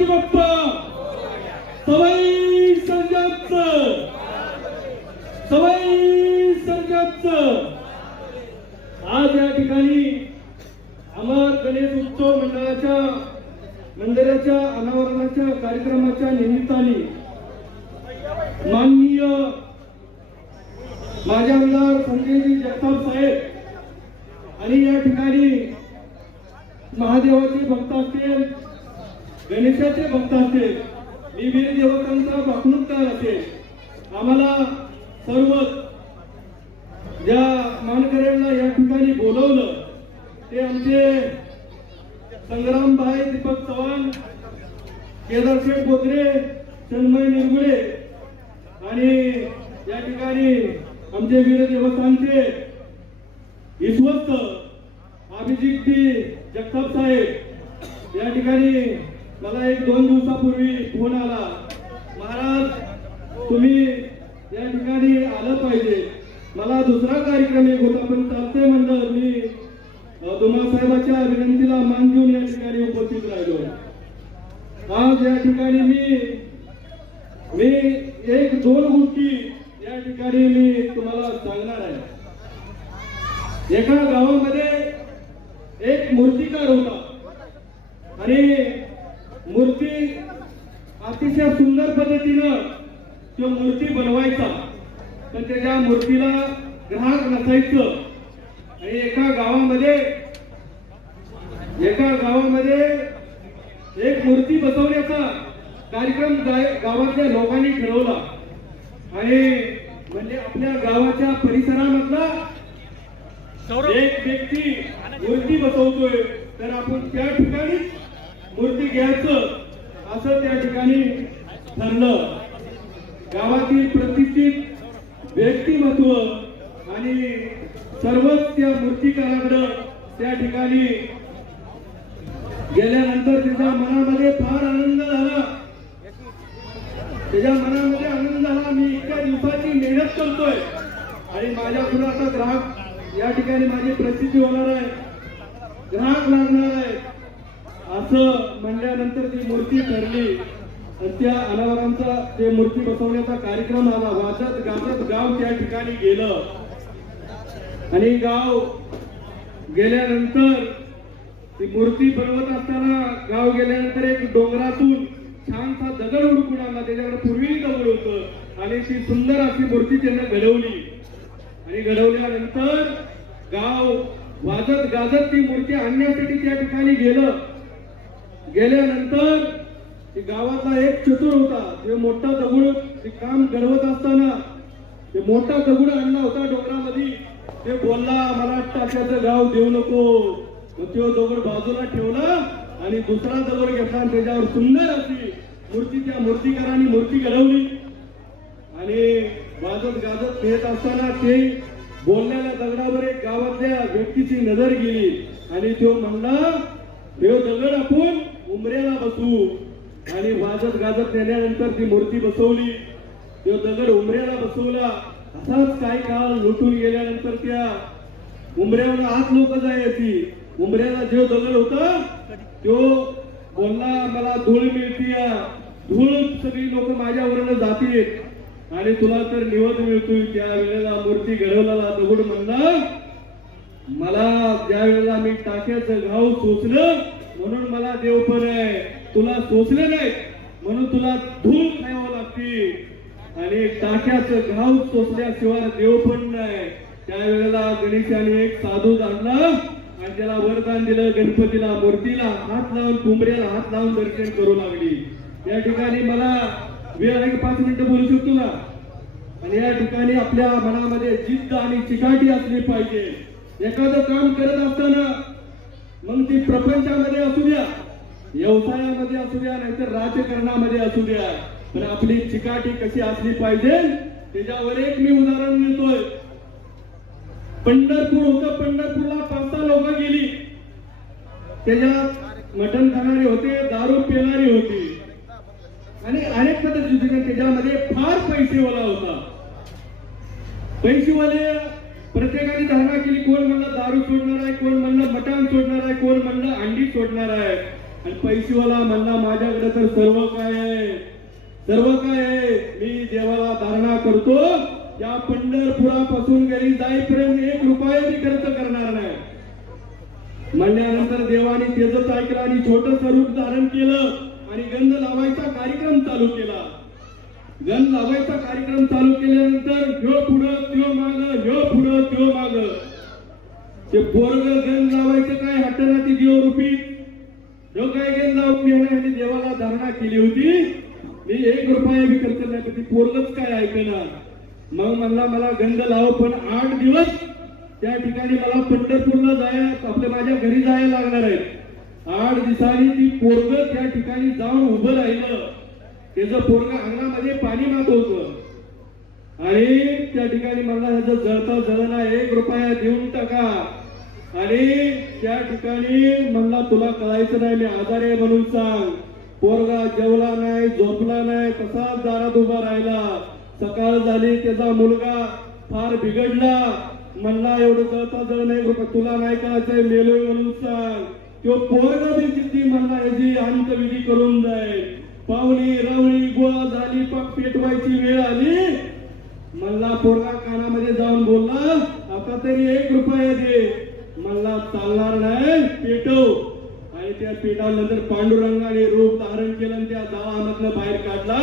गणपती बाप्पा सवाई सर्जाचं सवाई आज या ठिकाणी अमर गणेश उत्सव मंडळाच्या मंदिराच्या अनावरणाच्या कार्यक्रमाच्या निमित्त माननीय माझे आमदार संजयजी जगताप साहेब आणि या ठिकाणी महादेवाचे भक्त असतील गणेशाचे भक्त असतील मी वीर देवतांचा भाकणूकदार असेल. आम्हाला सर्व ज्या मानकऱ्यांना या ठिकाणी बोलवलं ते आमचे संग्रामभाई दीपक चव्हाण केदारशेठ बोत्रे चन्मय निरगुडे आणि या ठिकाणी आमचे वीर देवस्थानचे विश्वस्त अभिजितजी जगताप साहेब. या ठिकाणी मला एक दोन दिवसापूर्वी फोन आला. महाराज तुम्ही या ठिकाणी आलं पाहिजे. मला दुसरा कार्यक्रम एक होता पण चालतंय म्हणलं मी तुम्हा साहेबाच्या विनंतीला मान देऊन या ठिकाणी उपस्थित राहिलो. आज या ठिकाणी मी मी एक दोन गोष्टी या ठिकाणी मी तुम्हाला सांगणार आहे. एका गावामध्ये एक मूर्तिकार होता. आणि मूर्ती अतिशय सुंदर पद्धतीनं तो मूर्ती बनवायचा. पण त्याच्या मूर्तीला ग्राहक नसायचं. आणि एका गावामध्ये एका गावामध्ये एक मूर्ती बसवण्याचा कार्यक्रम गावातल्या लोकांनी ठरवला. आणि म्हणजे आपल्या गावाच्या परिसरामधला एक व्यक्ती मूर्ती बसवतोय. तर आपण त्या ठिकाणी मूर्ती घ्यायचं. असं त्या ठिकाणी ठरलं. गावातील प्रतिष्ठित व्यक्तिमत्व आणि सर्वच त्या मूर्तीकाराकडं त्या ठिकाणी गेल्यानंतर त्याच्या मनामध्ये फार आनंद झाला. त्याच्या मनामध्ये आनंद झाला मी इतक्या दिवसाची मेहनत करतोय आणि माझ्या आता ग्राहक या ठिकाणी माझी प्रसिद्धी होणार आहे. ग्राहक लागणार आहे. असं म्हणल्यानंतर ती मूर्ती ठरली आणि त्या अनावरांचा ते मूर्ती बसवण्याचा कार्यक्रम आला वाजत गाजत गाव त्या ठिकाणी गेलं. आणि गाव गेल्यानंतर ती मूर्ती बनवत असताना गाव गेल्यानंतर एक डोंगरातून छानसा दगड उडकून आला त्याच्याकडे पूर्वी दगड होत. आणि ती सुंदर अशी मूर्ती त्यांना घडवली. आणि घडवल्यानंतर गाव वाजत गाजत ती मूर्ती आणण्यासाठी त्या ठिकाणी गेलं. गेल्यानंतर ते गावातला एक चतुर होता ते मोठा दगड ते काम घडवत असताना ते मोठा दगड आणला होता डोंगरामध्ये. ते बोलला मला टाक्याचं गाव देऊ नको. मग तो दगड बाजूला ठेवला आणि दुसरा दगड घेतला आणि त्याच्यावर सुंदर अशी मूर्ती त्या मूर्तिकारांनी मूर्ती घडवली. आणि वाजत गाजत खेळत असताना ते बोलण्याला दगडावर एक गावातल्या व्यक्तीची नजर गेली आणि तो म्हणला देव दगड आपण उमरेला बसू आणि वाजत गाजत नेल्यानंतर ती मूर्ती बसवली. तो दगड उमरेला बसवला. असाच काही काळ लुटून गेल्यानंतर त्या उमऱ्यावर आत लोक जायची. उमऱ्याला जो दगड होता तो बोलला मला धूळ मिळती धूळ सगळी लोक माझ्यावरनं जातील आणि तुला तर निवड मिळतोय. त्या वेळेला मूर्ती घडवलेला दगड म्हणला मला ज्या वेळेला मी टाक्याचं घाव सोचलं म्हणून मला देव पण आहे. तुला सोचले नाही म्हणून तुला धूळ खायवं लागते आणि टाक्याचं घाव सोचल्याशिवाय देव पण नाही. त्यावेळेला गणेशाने एक साधू आणला आणि त्याला वरदान दिलं गणपतीला मूर्तीला हात लावून कुंबऱ्याला हात लावून दर्शन करू लागली. या ठिकाणी मला वेळ आहे की पाच मिनिटं बोलू शकतो ना आणि या ठिकाणी आपल्या मनामध्ये जिद्द आणि चिकाटी असली पाहिजे. एखादं काम करत असताना मग ती प्रपंचामध्ये असू द्या व्यवसायामध्ये असू द्या नाहीतर राजकारणामध्ये असू द्या. पण आपली चिकाटी कशी असली पाहिजे त्याच्यावर एक मी उदाहरण मिळतोय. पंढरपूर होत पंढरपूरला पाच सहा लोक गेली. त्याच्यात मटण खाणारी होते दारू पिणारी होती. आणि अनेक पद्धती त्याच्यामध्ये फार पैसेवाला होता. पैसेवाले प्रत्येकाने धारणा केली कोण म्हणलं दारू सोडणार आहे कोण म्हणलं मटण सोडणार आहे कोण म्हणलं अंडी सोडणार आहे. आणि पैसेवाला म्हणला माझ्याकडे तर सर्व काय आहे. सर्व काय आहे. मी देवाला धारणा करतो या पंढरपुरापासून घरी जाईपर्यंत एक रुपया मी खर्च करणार नाही. म्हणल्यानंतर देवाने तेजच ऐकलं आणि छोटस रूप धारण केलं आणि गंध लावायचा कार्यक्रम चालू केला. गंध लावायचा कार्यक्रम चालू केल्यानंतर ह्यो पुढं त्यो माग ह्यो पुढं त्यो माग. ते पोरग गंध लावायचं काय हटना ती देव रुपी? जो काय गंध लावून घेणार आणि देवाला धारणा केली होती. मी एक रुपया बी खर्च नाही ती पोरगच काय ऐकणार? मग म्हणला मला गंध लाव पण आठ दिवस त्या ठिकाणी मला पंढरपूरला जाया आपल्या माझ्या घरी जायला लागणार आहे. आठ दिवसांनी ती पोरग त्या ठिकाणी जाऊन उभं राहिलं. त्याचं पूर्ण अंगणामध्ये पाणी मात होत आणि त्या ठिकाणी मला ह्याचं जळता जळला एक रुपया देऊन टाका. आणि त्या ठिकाणी म्हणला तुला कळायचं नाही मी आजारी आहे म्हणून सांग. पोरगा जेवला नाही झोपला नाही तसाच दारात उभा राहिला. सकाळ झाली त्याचा मुलगा फार बिघडला. म्हणला एवढं जळता जळ नाही तुला नाही कळायचंय मेलोय म्हणून सांग. तो पोरगा बी जिद्दी म्हणला याची अंतविधी करून जाईल. पाहुणी रवळी गोळा झाली पाक पेटवायची वेळ आली. मल्ला पोरगा कानामध्ये जाऊन बोलला आता तरी एक रुपया दे. मल्ला चालणार नाही पेटव. आणि त्या पेटावल्यानंतर पांडुरंगाने रूप धारण केलं आणि त्या जाळामधनं बाहेर काढला.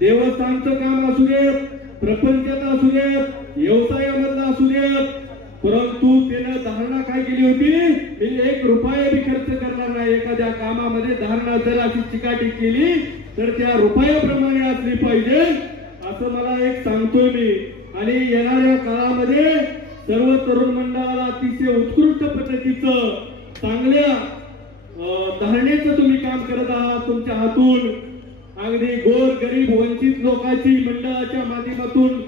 देवस्थानचं काम असू देत प्रपंचात असू देत व्यवसायामधलं असू देत परंतु त्यानं धारणा काय केली होती? मी एक रुपया बी खर्च करणार नाही. एखाद्या कामामध्ये धारणा जर अशी चिकाटी केली तर त्या रुपयाप्रमाणे असली पाहिजे असं मला एक सांगतोय मी. आणि येणाऱ्या काळामध्ये सर्व तरुण मंडळाला अतिशय उत्कृष्ट पद्धतीचं चांगल्या धारणेचं तुम्ही काम करत आहात तुमच्या हातून. अगदी गोर गरीब वंचित लोकांची मंडळाच्या माध्यमातून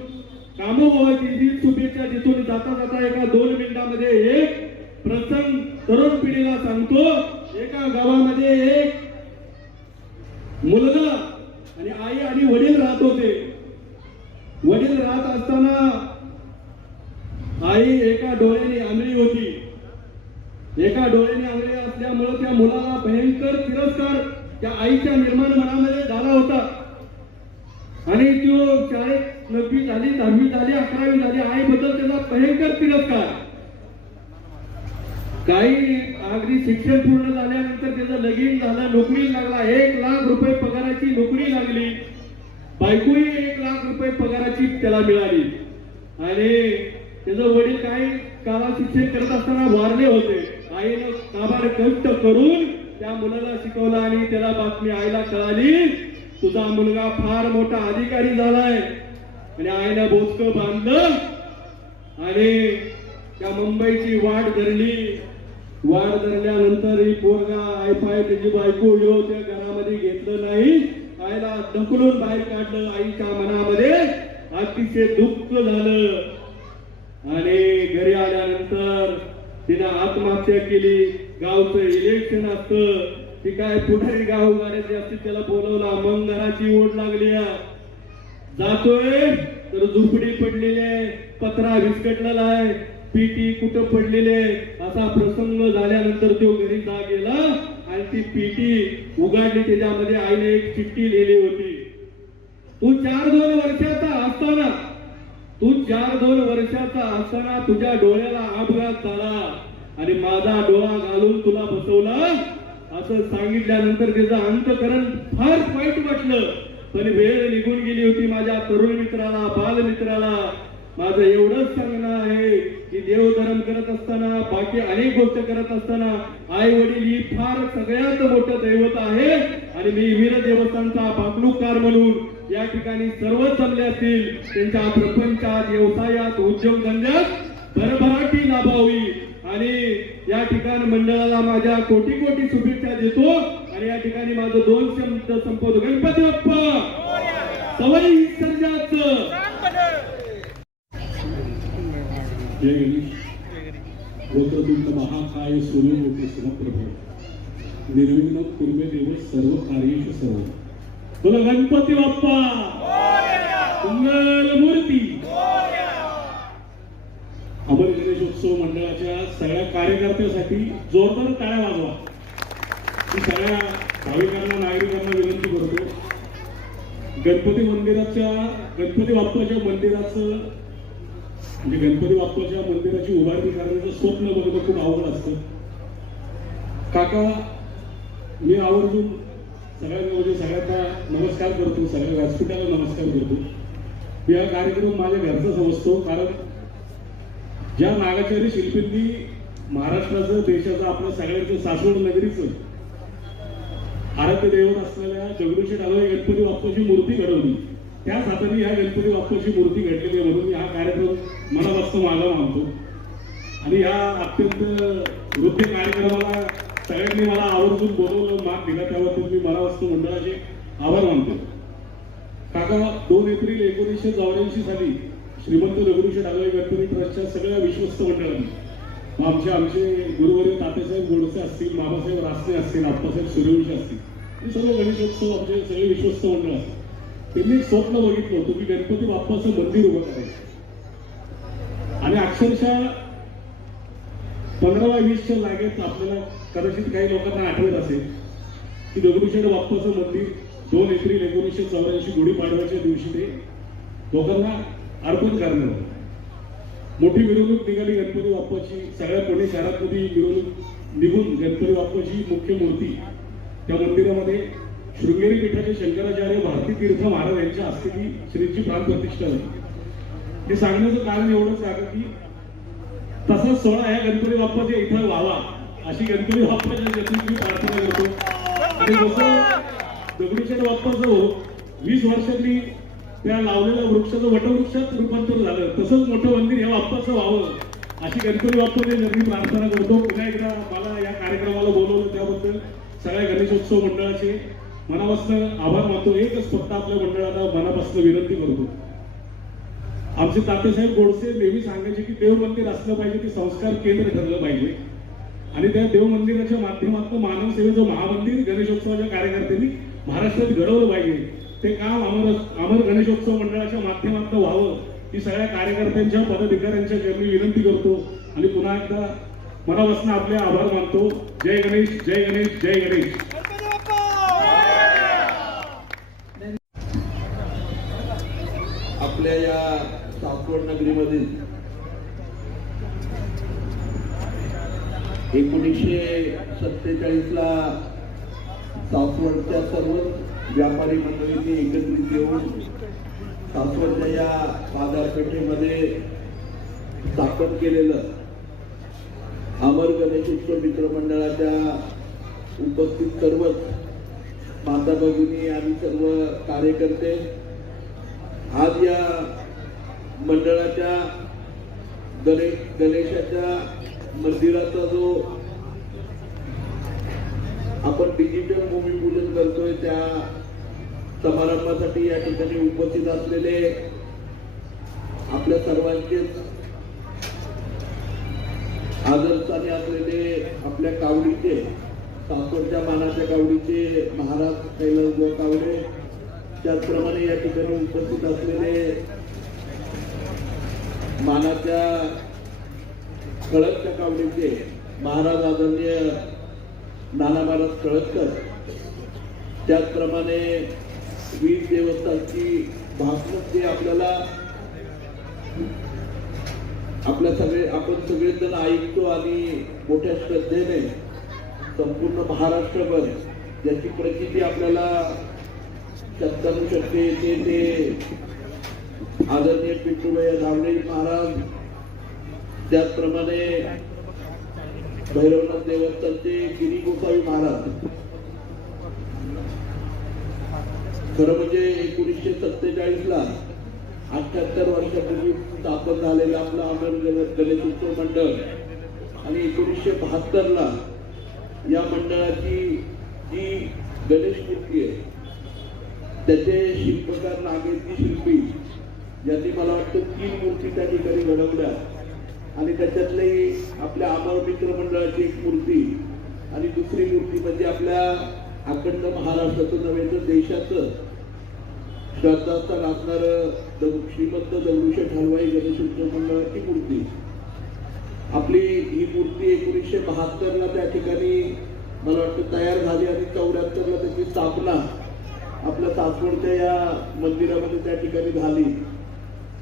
कामोबाबा व्हायची शुभेच्छा तिथून जाता जाता एका दोन मिनिटामध्ये एक प्रसंग तरुण पिढीला सांगतो. एका गावामध्ये एक मुलगा आणि आई आणि वडील राहत होते. वडील राहत असताना आई एका डोळ्याने आंधळी होती. एका डोळ्याने आंधळी असल्यामुळे त्या मुलाला भयंकर तिरस्कार त्या आईच्या निर्माण मनामध्ये झाला होता. आणि तो शाळेत नववी झाली दहावी झाली अकरावी झाली आईबद्दल त्याचा भयंकर तिरस्कार. काही अगदी शिक्षण पूर्ण झाल्यानंतर त्याचं लगीन झालं नोकरी लागला एक लाख रुपये पगाराची नोकरी लागली. बायकोही एक लाख रुपये पगाराची त्याला मिळाली. आणि त्याचं वडील काही काला शिक्षण करत असताना वारले होते. आईनं काबाड कष्ट करून त्या मुलाला शिकवलं आणि त्याला बातमी आईला कळाली तुझा मुलगा फार मोठा अधिकारी झालाय. आणि आईनं बोचक बांधलं. आणि त्या मुंबईची वाट धरली. वाट धरल्यानंतर ही पोरगा आय फाय त्याची बायको यो त्या घरामध्ये घेतलं नाही. आईला ढकलून बाहेर काढलं आईच्या मनामध्ये. अतिशय दुःख झालं. आणि घरी आल्यानंतर तिनं आत्महत्या केली. गावचं इलेक्शन असतं. ती काय पुढारी गाव गाड्याची असते त्याला बोलवला. मग घराची ओढ लागली. जातोय. तर झुपडी पडलेली आहे. पत्रा विस्कटलेला आहे. पीटी कुठं पडलेले असा प्रसंग झाल्यानंतर तो घरी जा गेला आणि ती पीटी उघडली. त्याच्यामध्ये आईने एक चिठ्ठी लिहिली होती. तू चार दोन वर्षाचा असताना तू चार दोन वर्षाचा असताना तुझ्या डोळ्याला अपघात झाला आणि माझा डोळा घालून तुला बसवला. असं सांगितल्यानंतर त्याचं अंतकरण फार वाईट वाटलं. पण वेळ निघून गेली होती माझ्या तरुण मित्राला बाल मित्राला. माझं एवढंच सांगणं आहे की देवधर्म करत असताना बाकी अनेक गोष्ट करत असताना आई वडील ही फार सगळ्यात मोठं दैवत आहे. आणि मी वीर देवस्थानचा बाकलूकार म्हणून या ठिकाणी सर्व जमले असतील. त्यांच्या प्रपंचात व्यवसायात उद्योगधंद्यात भरभराटी लाभावी. आणि या ठिकाण मंडळाला माझ्या कोटी कोटी शुभेच्छा देतो. आणि या ठिकाणी माझं दोन शब्द संपवतो. गणपती बाप्पा! सवयी सर्जाच! जय गणेश. वक्रतुंड महाकाय सूर्यकोटी समप्रभ निर्विघ्न पूर्वे देव सर्व कार्येषु सर्व. बोला गणपती बाप्पा! मंगल मूर्ती अमर गणेशोत्सव मंडळाच्या सगळ्या कार्यकर्त्यासाठी जोरदार टाळ्या वाजवा. मी सगळ्या भाविकांना नागरिकांना विनंती करतो गणपती मंदिराच्या गणपती बाप्पाच्या मंदिराचं म्हणजे गणपती बाप्पाच्या मंदिराची उभारणी करण्याचं स्वप्न बघणं खूप आवड असतं. काका मी आवर्जून सगळ्यांना म्हणजे सगळ्यांना नमस्कार करतो सगळ्या व्यासपीठाला नमस्कार करतो. मी हा कार्यक्रम माझ्या घरचा समजतो कारण ज्या नागाचारी शिल्पींनी महाराष्ट्राचं देशाचं आपल्या सगळ्यांचं सासवड नगरीचं आराध्य देवत असलेल्या दगडूशेठ हलवाई गणपती बाप्पाची मूर्ती घडवली. त्याच हाताने या गणपती बाप्पाची मूर्ती घडलेली आहे म्हणून हा कार्यक्रम मनापासून माझा मानतो. आणि ह्या अत्यंत वृद्ध कार्यक्रमाला सगळ्यांनी मला आवर्जून बोलवलं माग दिला त्याबद्दल मी मनापासून मंडळाचे आभार मानतो. काका दोन एप्रिल एकोणीसशे चौऱ्याऐंशी साली श्रीमंत दगडूशेठ हलवाई गणपती ट्रस्टच्या सगळ्या विश्वस्त मंडळांनी मग आमचे आमचे गुरुवर्य तात्यासाहेब गोडसे असतील बाबासाहेब रासने असतील आप्पासाहेब सूर्यवंशी असतील हे सगळे गणेशोत्सव आमचे सगळे विश्वस्त मंडळ असतील. त्यांनी स्वप्न बघितलं होतं की गणपती बाप्पाचं मंदिर उभं करायचं. आणि अक्षरशः पंधरा वीसच्या लागेत आपल्याला कदाचित काही लोकांना आठवत असेल की दगडूशेठ बाप्पाचं मंदिर दोन एप्रिल एकोणीसशे चौऱ्याऐंशी गुढीपाडव्याच्या दिवशी ते लोकांना अर्पण करण्यात मोठी मिरवणूक निघाली गणपती बाप्पाची. सगळ्या पुणे शहरातमध्ये मिरवणूक निघून गणपती बाप्पाची मुख्य मूर्ती त्या मंदिरामध्ये शृंगेरी पीठाचे शंकराचार्य भारती तीर्थ महाराज यांच्या हस्ते ती श्रींची प्राण प्रतिष्ठा झाली. हे सांगण्याचं कारण एवढंच आहे की तसा सोहळा ह्या गणपती बाप्पाच्या इथं व्हावा अशी गणपती बाप्पाच्या चरणी मी प्रार्थना करतो. आणि जसं दगडूशेठ बाप्पाचं वीस वर्षांनी त्या लावलेल्या वृक्षाचं वटवृक्षात रूपांतर झालं. तसंच मोठं मंदिर या बाप्पाचं व्हावं. अशी गणपती बाप्पाने चरणी प्रार्थना करतो. पुन्हा एकदा मला या कार्यक्रमाला बोलवलं त्याबद्दल सगळ्या गणेशोत्सव मंडळाचे मनापासून आभार मानतो. एकच फक्त आपल्या मंडळाला मनापासून विनंती करतो. आमचे तातेसाहेब गोडसे नेहमी सांगायचे की देव मंदिर असलं पाहिजे ते संस्कार केंद्र ठरलं पाहिजे. आणि त्या देव मंदिराच्या माध्यमातून मानव सेवेचं महामंदिर गणेशोत्सवाच्या कार्यकर्त्यांनी महाराष्ट्रात घडवलं पाहिजे. ते काम अमर अमर गणेशोत्सव मंडळाच्या माध्यमातून व्हावं ही सगळ्या कार्यकर्त्यांच्या पदाधिकाऱ्यांच्या मी विनंती करतो आणि पुन्हा एकदा मनापासून आपले आभार मानतो. जय गणेश जय गणेश जय गणेश. आपल्या या सासवड नगरीमधील एकोणीसशे सत्तेचाळीस ला सासवडच्या सर्व व्यापारी मंडळींनी एकत्रित येऊन सासवडच्या या बाजारपेठेमध्ये स्थापन केलेलं अमर गणेशोत्सव मित्र मंडळाच्या उपस्थित सर्वच माता भगिनी आणि सर्व कार्यकर्ते आज या मंडळाच्या गणेश गणेशाच्या मंदिराचा जो आपण डिजिटल भूमिपूजन करतोय त्या समारंभासाठी या ठिकाणी उपस्थित असलेले आपल्या सर्वांचे आदरस्थानी असलेले आपल्या कावडीचे सासवडच्या मानाच्या कावडीचे महाराज कैलासभाऊ कावडे त्याचप्रमाणे या ठिकाणी उपस्थित असलेले मानाच्या कळकच्या कावडीचे महाराज आदरणीय नाना महाराज कळतकर त्याचप्रमाणे वीर देवस्थानची भासमूक जे आपल्याला आपल्या सगळे आपण सगळेजण ऐकतो आणि मोठ्या श्रद्धेने संपूर्ण महाराष्ट्रभर ज्याची प्रचिती आपल्याला शब्दानु शकते ते ते आदरणीय पिंटूभाई धावडे महाराज. त्याचप्रमाणे भैरवनाथ देवस्थानचे गिरी गोसावी महाराज. खरं म्हणजे एकोणीसशे सत्तेचाळीस ला अठ्याहत्तर वर्षापूर्वी स्थापन झालेलं आपलं अमर गण- गणेशोत्सव मंडळ आणि एकोणीसशे बहात्तर ला या मंडळाची जी गणेश मूर्ती आहे त्याचे शिल्पकार नागेंद्री शिल्पी यांनी मला वाटतं तीन मूर्ती त्या ठिकाणी घडवल्या. आणि त्याच्यातली आपल्या अमर मित्र मंडळाची एक मूर्ती आणि दुसरी मूर्ती म्हणजे आपल्या अखंड महाराष्ट्राचं नव्हे तर देशाचं. श्रद्धास्थान असणारं श्रीमंत दगडूशेठ हलवाई गणेशोत्सव मंडळाची मूर्ती. आपली ही मूर्ती एकोणीसशे बहात्तर ला त्या ठिकाणी मला वाटतं तयार झाली आणि चौऱ्याहत्तरला त्याची स्थापना आपल्या सासवडच्या या मंदिरामध्ये त्या ठिकाणी झाली.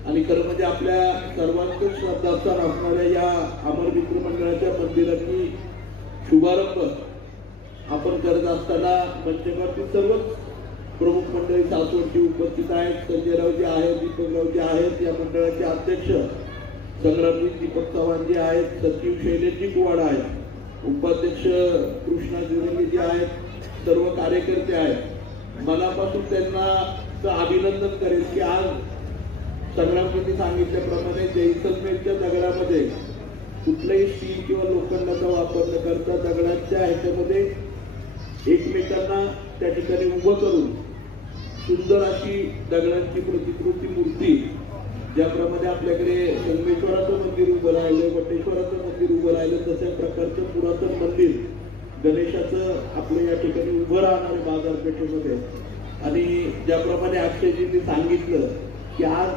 आणि खरं म्हणजे आपल्या सर्वांचं श्रद्धास्थान असणाऱ्या या अमर मित्र मंडळाच्या मंदिराची शुभारंभ आपण करत असताना मंचवरती सर्वच प्रमुख मंडळी सासवडची उपस्थित आहेत. संजयरावजी आहेत दीपकरावजी आहेत या मंडळाचे अध्यक्ष संग्रामजी दीपक चव्हाणजी आहेत सचिव शैलेशजी कुवाड आहेत उपाध्यक्ष कृष्णा जी आहेत सर्व कार्यकर्ते आहेत. मनापासून त्यांना अभिनंदन करेल की आज संग्रामजींनी सांगितल्याप्रमाणे जैसलमेरच्या दगडामध्ये कुठलाही स्टील किंवा लोखंडाचा वापर न करता दगडाच्या ह्याच्यामध्ये एकमेकांना त्या ठिकाणी उभं करून सुंदर अशी दगडांची प्रतिकृती मूर्ती ज्याप्रमाणे आपल्याकडे संगमेश्वराचं मंदिर उभं राहिलं वटेश्वराचं मंदिर उभं राहिलं तशा प्रकारचं पुरातन मंदिर गणेशाचं आपलं या ठिकाणी उभं राहणार बाजारपेठेमध्ये. आणि ज्याप्रमाणे अक्षयजींनी सांगितलं की आज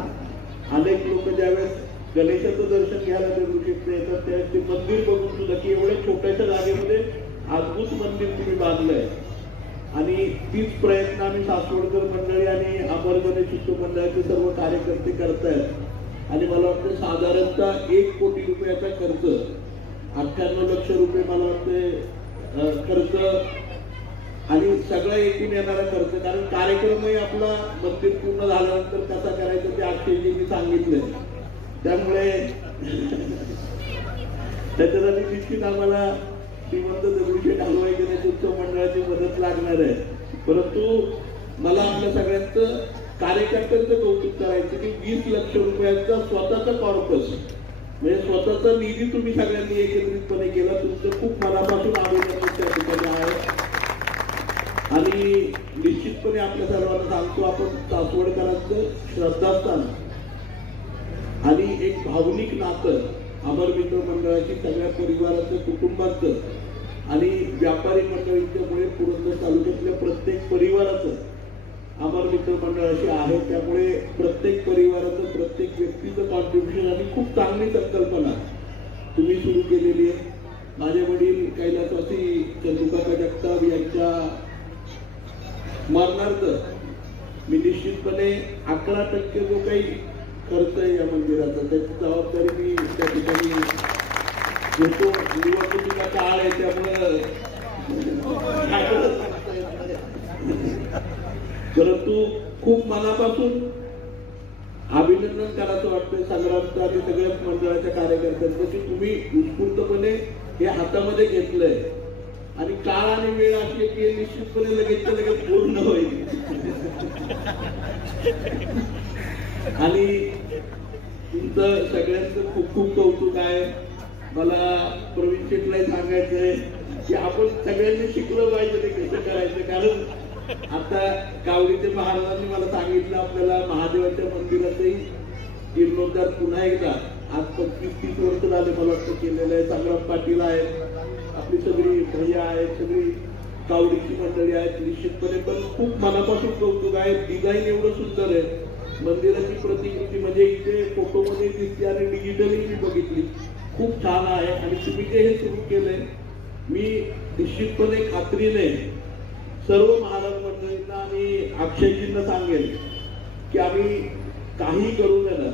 अनेक लोक ज्यावेळेस गणेशाचं दर्शन घ्यायला दगडूशेठचे येतात त्यावेळेस ते मंदिर बघून सुद्धा की एवढ्या छोट्याशा जागेमध्ये अद्भुत मंदिर तुम्ही बांधलंय. आणि तीच प्रयत्न आम्ही सासवडकर मंडळी आणि अमर गणेश उत्सव मंडळाचे सर्व कार्यकर्ते करतायत. आणि मला वाटतं साधारणतः एक कोटी रुपयाचा खर्च अठ्ठ्याण्णव लक्ष रुपये मला वाटते खर्च आणि सगळं एकूण येणारा खर्च कारण कार्यक्रमही आपला मंदिर पूर्ण झाल्यानंतर कसा करायचा ते अक्षयजींनी सांगितलं त्यामुळे त्याच्यासाठी निश्चित आम्हाला श्रीमंत दगडूशेठ हलवाई गणेश उत्सव मंडळाची मदत लागणार आहे. परंतु मला आपल्या सगळ्यांचं कार्यकर्त्यांचं कौतुक करायचं की वीस लक्ष रुपयांचा स्वतःचा कॉर्पस म्हणजे स्वतःचा निधी तुम्ही सगळ्यांनी एकत्रितपणे केला. तुमचं खूप मनापासून अभिनंदन त्या ठिकाणी आहे. आणि निश्चितपणे आपल्या सर्वांना सांगतो आपण सासवडकरांचं श्रद्धास्थान. आणि एक भावनिक नातं अमर मित्र मंडळाची सगळ्या परिवाराचं कुटुंबाचं आणि व्यापारी मंडळींच्यामुळे पुरंदर तालुक्यातल्या प्रत्येक परिवाराचं अमर मित्र मंडळाशी आहे. त्यामुळे प्रत्येक परिवाराचं प्रत्येक व्यक्तीचं कॉन्ट्रीब्युशन आणि खूप चांगली संकल्पना तुम्ही सुरू केलेली आहे. माझे वडील कैलासवासी चंद्रकाका जगताप यांच्या स्मरणार्थ मी निश्चितपणे अकरा टक्के जो काही खर्च आहे या मंदिराचा त्याची जबाबदारी मी त्या ठिकाणी घेतो. निवडणुकीचा काळ आहे त्यामुळं परंतु खूप मनापासून अभिनंदन करायचं वाटतं संग्रामचं आणि सगळ्या मंडळाच्या कार्यकर्त्यांचं की तुम्ही उत्स्फूर्तपणे हे हातामध्ये घेतलंय. आणि काळ आणि वेळ अशी आहे की निश्चितपणे लगेच लगेच पूर्ण होईल. आणि तुमचं सगळ्यांचं खूप खूप कौतुक आहे. मला प्रवीण शेटलाही सांगायचंय की आपण सगळ्यांनी शिकलं पाहिजे ते कसं करायचं. कारण आता कावडीचे महाराजांनी मला सांगितलं आपल्याला महादेवाच्या मंदिरातही जीर्णोद्धार पुन्हा एकदा आज पंचवीस तीस वर्ष झाले मला वाटतं केलेलं आहे. संग्राम पाटील आहेत. आपली सगळी भैया आहेत सगळी कावडीची मंडळी आहेत निश्चितपणे पण खूप मनापासून कौतुक आहे. डिझाईन एवढं सुंदर आहे. मंदिराची प्रतिकृती म्हणजे इथे फोटोमध्ये दिसते आणि डिजिटली मी बघितली. खूप छान आहे आणि तुम्ही जे हे सुरू केलंय मी निश्चितपणे खात्रीने सर्व महाराज मंडळींना आणि अक्षयजींना सांगेन की आम्ही काही करू नये.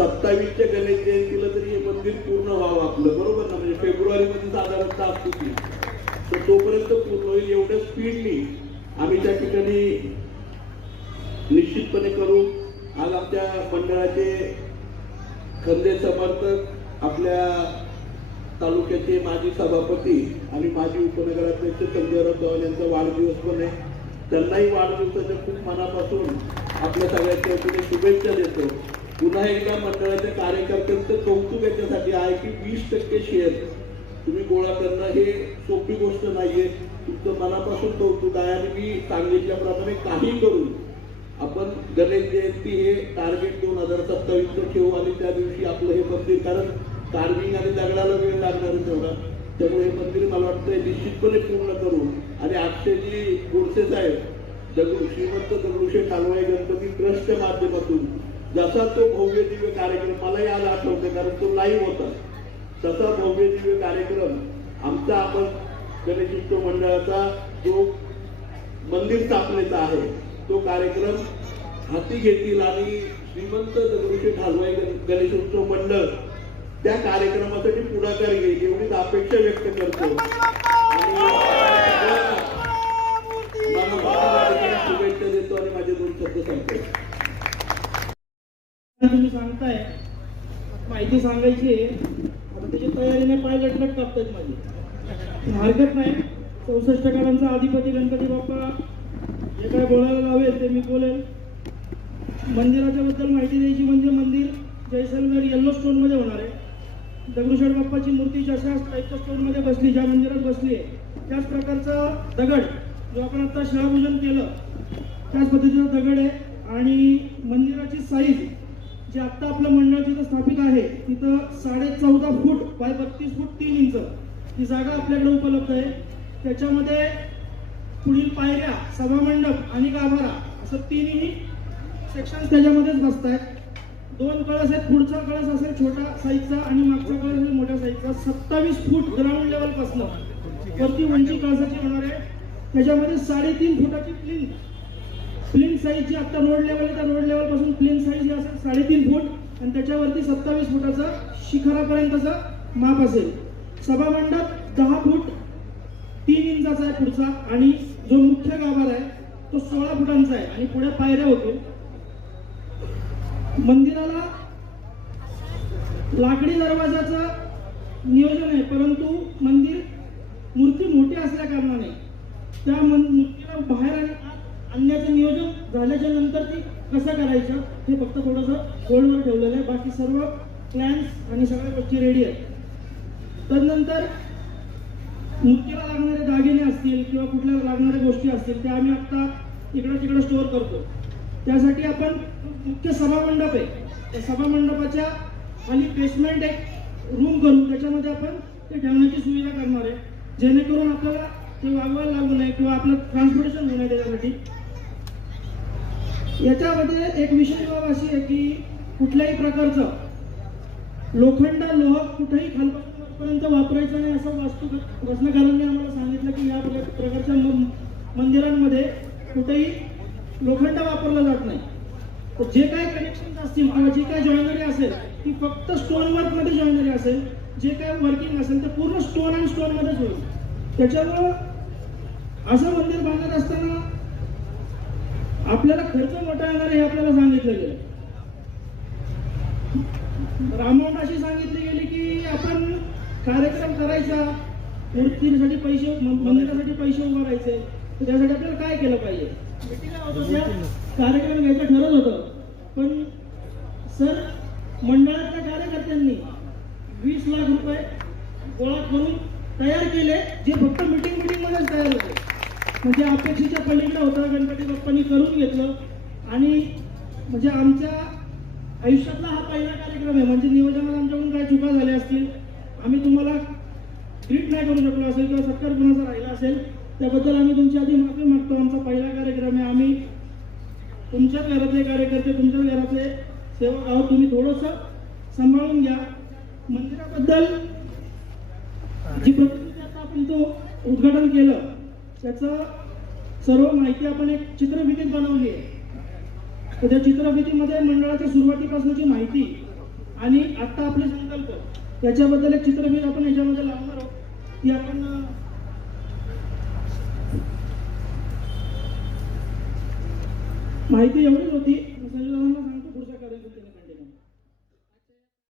सत्तावीसच्या गणेश जयंतीला तरी हे मंदिर पूर्ण व्हावं आपलं बरोबर ना? म्हणजे फेब्रुवारी मध्ये साधारणतः असतो ती तर तोपर्यंत पूर्ण होईल एवढ्या स्पीडनी आम्ही त्या ठिकाणी निश्चितपणे करू आज आमच्या मंडळाचे खंदे समर्थक आपल्या तालुक्याचे माजी सभापती आणि माजी उपनगराध्यक्ष संजयराव चव्हाण यांचा वाढदिवस पण आहे. त्यांनाही वाढदिवसाच्या खूप मनापासून आपल्या सगळ्यांच्या शुभेच्छा देतो. पुन्हा एकदा मंडळाच्या कार्यकर्त्यांचं कौतुक याच्यासाठी आहे की वीस टक्के शेअर तुम्ही गोळा करणं हे सोपी गोष्ट नाहीये. तुमचं मनापासून कौतुक आहे आणि मी सांगितल्याप्रमाणे काही करून आपण गणेश जयंती हे टार्गेट दोन हजार सत्तावीसचं ठेवू आणि त्या दिवशी आपलं हे मंदिर कारण कार्विंग आणि दगडाला वेळ लागणार तेवढा. त्यामुळे हे मंदिर मला वाटतं निश्चितपणे पूर्ण करू. आणि अक्षयजी गोडसे साहेब दगडू श्रीमंत दगडूशेठ हलवाई गणपती ट्रस्टच्या माध्यमातून जसा तो भव्य दिव्य कार्यक्रम मलाही आज आठवते कारण तो लाईव्ह होता. तसा भव्य दिव्य कार्यक्रम आमचा आपण गणेश उत्सव मंडळाचा जो मंदिर स्थापनेचा आहे तो कार्यक्रम हाती घेतील आणि श्रीमंत दगडूशेठ हलवाई गण- गणेश उत्सव मंडळ त्या कार्यक्रमासाठी पुढाकार घेईल एवढीच अपेक्षा व्यक्त करतो. तुम्ही सांगताय. माहिती सांगायची आहे. आता त्याची तयारीने पाय लटलट कापतायत माझी. हरकत नाही. चौसष्ट काळांचा अधिपती गणपती बाप्पा जे काय बोलायला लावेल ते मी बोलेल. मंदिराच्या बद्दल माहिती द्यायची म्हणजे मंदिर जैसलमेर येल्लो स्टोनमध्ये होणार आहे. दगडूशेठ बाप्पाची मूर्ती जशा टाईपच्या स्टोनमध्ये बसली ज्या मंदिरात बसली आहे त्याच प्रकारचा दगड जो आपण आता शिलापूजन केलं त्याच पद्धतीचा दगड आहे. आणि मंदिराची साईज जे आत्ता आपलं मंडळ जिथं स्थापित आहे तिथं साडे चौदा फूट बाय बत्तीस फूट तीन इंच ही जागा आपल्याकडे उपलब्ध आहे. त्याच्यामध्ये पुढील पायऱ्या सभामंडप आणि गाभारा असं तीनही सेक्शन त्याच्यामध्येच बसत आहेत दोन कळस आहेत पुढचा कळस असेल छोटा साईजचा आणि मागचा कळस असेल मोठ्या साईजचा सत्तावीस फूट ग्राउंड लेवल पासनं वरती उंची कळसाची होणार आहे. त्याच्यामध्ये साडेतीन फुटाची प्लिंथ प्लिन साईज जी आता रोड लेवल आहे त्या रोड लेवलपासून साईज ही असेल साडेतीन फूट आणि त्याच्यावरती सत्तावीस फुटाचा शिखरापर्यंतचा माप असेल. सभामंडप दहा फूट तीन इंचाचा आहे पुढचा आणि जो मुख्य गाभार आहे तो सोळा फुटांचा आहे. आणि पुढे पायऱ्या होतील. मंदिराला लाकडी दरवाजाचं नियोजन आहे परंतु मंदिर मूर्ती मोठी असल्या कारणाने त्या मन- मूर्तीला बाहेर आणि आणण्याचं नियोजन झाल्याच्यानंतर ती कसं करायचं हे फक्त थोडंसं होल्डवर ठेवलेलं आहे. बाकी सर्व प्लॅन्स आणि सगळ्या गोष्टी रेडी आहेत. तदनंतर मुख्यला लागणारे दागिने असतील किंवा कुठल्या लागणाऱ्या गोष्टी असतील त्या आम्ही आत्ता इकडं तिकडं स्टोअर करतो. त्यासाठी आपण मुख्य सभामंडप आहे. त्या सभामंडपाच्या खाली बेसमेंट एक रूम करून त्याच्यामध्ये आपण ते ठेवण्याची सुविधा करणार आहे. जेणेकरून आपल्याला ते वागवायला लागू नये किंवा आपलं ट्रान्सपोर्टेशन होऊ नये त्याच्यासाठी. याच्यामध्ये एक विशेष बाब अशी आहे की कुठल्याही प्रकारचं लोखंड लोह कुठेही खालपर्यंत वापरायचं नाही असं वास्तू वास्तुकारांनी आम्हाला सांगितलं की या प्रकारच्या मंदिरांमध्ये कुठेही लोखंड वापरला जात नाही. तर जे काय कनेक्शन असतील किंवा जी काय जॉईनरी असेल ती फक्त स्टोन वर्कमध्ये जॉईनरी असेल. जे काय वर्किंग असेल ते पूर्ण स्टोन आणि स्टोनमध्येच होईल. त्याच्यामुळं असं मंदिर बांधत असताना आपल्याला खर्च मोठा येणार हे आपल्याला सांगितलं गेलं. रामायण अशी सांगितली गेली की आपण कार्यक्रम करायचा मूर्तीसाठी पैसे मंदिरासाठी पैसे उभारायचे. तर त्यासाठी आपल्याला काय केलं पाहिजे? कार्यक्रम घ्यायचं ठरत होतं. पण सर मंडळातल्या कार्यकर्त्यांनी वीस लाख रुपये गोळा करून तयार केले जे फक्त मिटिंग मिटिंग मध्येच तयार होते. म्हणजे अपेक्षेच्या पलीकडे होतं गणपती बाप्पांनी करून घेतलं. आणि म्हणजे आमच्या आयुष्यातला हा पहिला कार्यक्रम आहे. म्हणजे नियोजनात आमच्याकडून काय चुका झाल्या असतील आम्ही तुम्हाला ट्रीट नाही करू शकलो असेल किंवा सत्कार कुणाचा राहिला असेल त्याबद्दल आम्ही तुमच्या आधी माफी मागतो. आमचा पहिला कार्यक्रम आहे. आम्ही तुमच्याच घरातले कार्यकर्ते तुमच्याच घरातले सेवक आहोत. तुम्ही थोडंसं सांभाळून घ्या. मंदिराबद्दल जी प्रतिकृती आता आपण तो उद्घाटन केलं त्याचं सर्व माहिती आपण एक चित्रफितीत बनवली आहे. तर त्या चित्रफितीमध्ये मंडळाच्या सुरुवातीपासूनची माहिती आणि आता आपले संकल्प याच्याबद्दल एक चित्रफित आपण याच्यामध्ये लावणार आहोत. ती आपण माहिती एवढीच होती